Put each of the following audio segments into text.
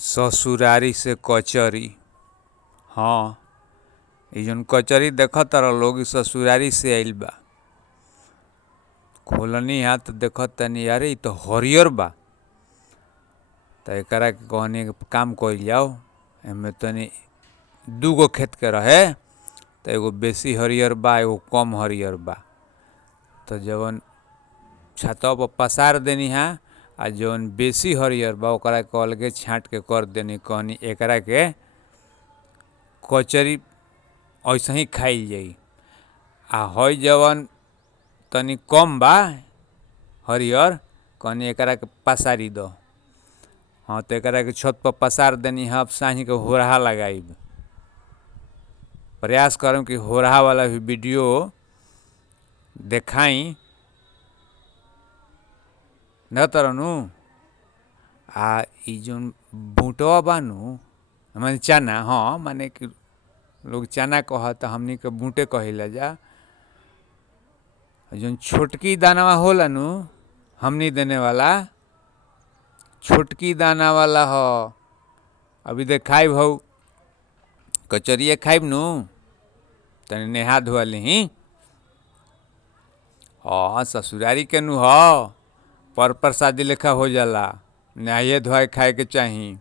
ससुरारी से कचरी। हाँ, ई जौन कचरी देखत तारा लोग ई ससुरारी से आइल बा। खोलनी हा तो देखत तनी अरे ई तो हरियर बा। तो एकरा के कहनी के काम कइल जाओ, एमे तनी दूगो खेत के रहे तो एगो बेसी हरियर बा एगो कम हरियर बा। तो जवन छतवा पर पसार देनी हा आ जवन बेसी हरियर बा ओकरा के अलगे छाँट के कर देनी। कहनी एकरा के कचरी ऐसे ही खाइल जाई। आ हई जवन तनी कम बा हरियर कहनी एकरा के पसारी दो। हाँ, तो एकरा के छत पर पसार देनी हा। अब साँझ के होरहा लगाइब। प्रयास करम कि होरहा वाला भी वीडियो देखाई न तरनु। आ ई जौन बूटवा बानू माने चना, हाँ माने कि लोग चना कहत हमनी के बूटे कहिला जा। जौन छोटकी दानवा होला नु हमनी देने वाला छोटकी दाना वाला हो। अभी देखाइब हौ कचरिया खाइब नु तनी नेहा धोआ लिही। हाँ, ससुरारी के नु हो पर प्रसादी लेखा हो जाला। नहाइए धोए खाए के चाही।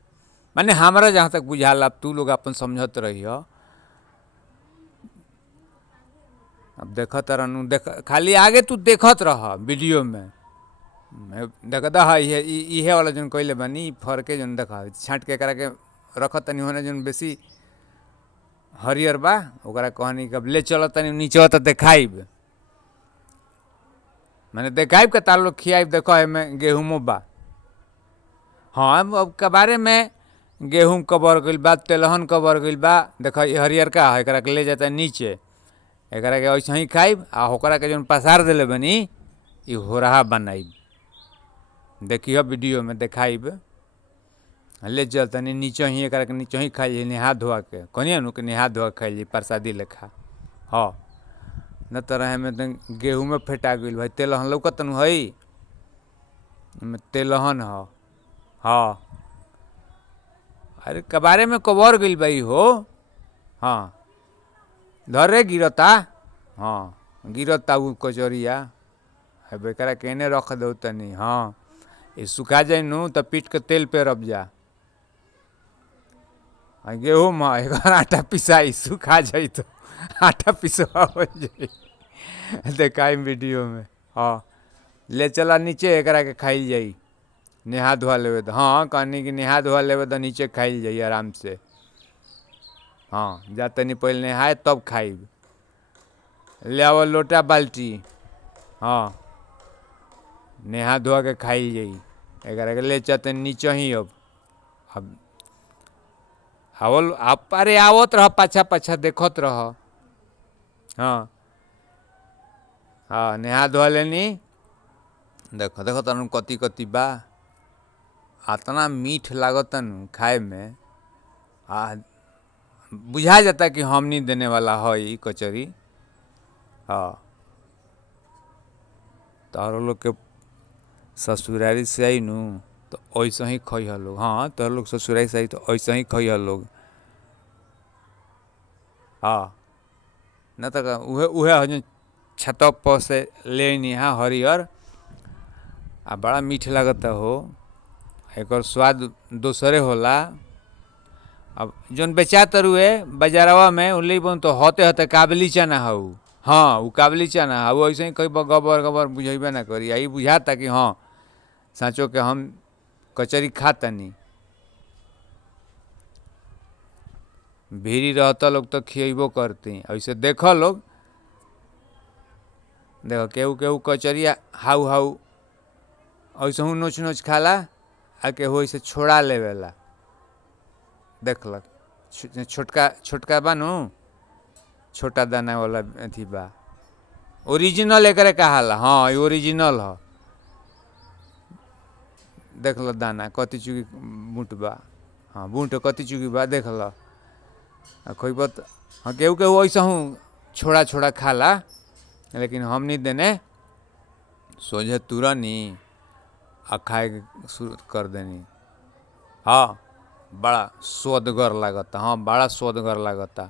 माने हमरा जहाँ तक बुझाला, अब तू लोग अपन समझत रही हो। अब देखत रहनु, खाली आगे तू देखत रह वीडियो में। देखत इहे वाला जौन कइले बानी फरके जौन देखा छाँट के एकरा के रखत तनी होने जौन बेसी हरियर बा ओकरा कहनी कब ले चल तनी नीचे तो देखाइब। माने देखाइब के तार लोग खियाइब। देखो एमे गेहूँमो बा। हाँ, अब कबारे में गेहूँ कबर गइल बा, तेलहन कबर गइल बा। देखो ये हरियर का है, एकरा के ले जाता नीचे। एकरा के ऐसे ही खाइब आ ओकरा के जौन पसार देले बनी ई होरहा बनाइब। देखियो वीडियो में देखाइब। ले चल तनी नीचे ही एकरा के नीचे ही खाई नेहा धोआ के। कहनिए नु कि नेहा धोआ खाई जी प्रसादी लेखा। हाँ, न तरह में तो गेहूँ में फेटा गइल भाई। तेलहन लौकत नु हई तेलहन हो। हाँ, अरे कबारे में कबर गइल भाई हो। हाँ, धरे गिरता। हाँ, गिरता उ कचरिया। अब एकरा केने रख दो तनी। हाँ, ये सुखा जाए नु तो पीट के तेल पे रब जा। गेहूँ में एक आटा पिसाई सुखा जाई तो आटा पिसवा हो जाई। देखाई वीडियो में। हाँ, ले चला नीचे एकरा के खाइल जाई। नेहा धोआ लेवे तो। हाँ, कहनी कि नेहा धोआ लेवे तो नीचे खाइल जाई आराम से। हाँ, जा तनी पहले नहाए तब खाइब। ले आओ लोटा बाल्टी। हाँ, नेहा धोआ के खाइल जाई। एकरा के ले चलते नीचे ही। अब आवल आप अरे आवत रह पाछा पाछा देखत रह। हाँ, हाँ, नेहा धोआ लेनी। देखो देखो तनु कति कति बा। इतना मीठ लागत नु खाए में। बुझा जाता कि हमनी देने वाला है ये कचरी। हाँ, तारो लोग के ससुरारी से आई नु तो ऐसे ही खइह लोग। हाँ, तारो लोग ससुरारी से आई तो ऐसे ही खइह लोग। हाँ, न तो उहे उहे हजन छतप पर से ले हाँ हरियर आ बड़ा मीठ लागत हो। एक स्वाद दूसरे होला। अब जौन बेचा तरुए बाजारवा में उ ले तो होते होते काबली चना हऊ। हाँ, उ काबली चना हऊ। ऐसे ही कई गबर गबर बुझेबे ना करी। यही बुझाता कि हाँ साँचो के हम कचरी खातनी। भीड़ी रहता लोग तो खियबो करती। ऐसे देखो लोग, देखो केहू केहू कचरिया हाउ हाउ ऐसे हूँ नोच नोच खाला आ केहू ऐसे छोड़ा लेवेला। देखलक छोटका छोटका बानू छोटा दाना वाला अथी बा। ओरिजिनल एकरे कहाला। हाँ, ये ओरिजिनल हो। देख लो दाना कति चुकी बूट बा। हाँ, बूट कति चुकी बा देख लो। कोई बात। हाँ, केहू केहू ऐसा हूँ छोड़ा छोड़ा खाला। लेकिन हम नहीं देने सोझे तुरनी आ खाए शुरू कर देनी। हाँ, बड़ा स्वदगर लागता। हाँ बड़ा स्वदगर लागता।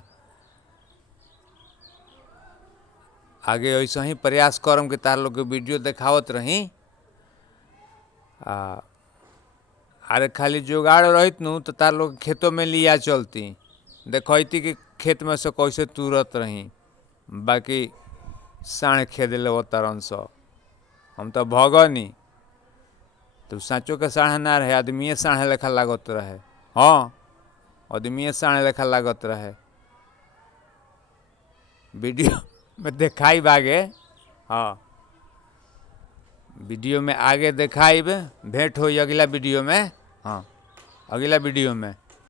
आगे ऐसा ही प्रयास करम कि तार लोग के वीडियो देखावत रही। अरे खाली जुगाड़ रहित नु तो तार लोग खेतों में लिया चलती, देखती कि खेत में से कैसे तुरत रही। बाकी साढ़ खेद ले तरन सो हम तो भगनी तो साँचो के साढ़ ना रहे, आदमी साढ़े लेखा लागत रहे। हाँ आदमी साढ़े लेखा लागत रहे। वीडियो में देखाई आगे। हाँ वीडियो में आगे देखाइब, भेंट हो अगला वीडियो में। हाँ अगला वीडियो में।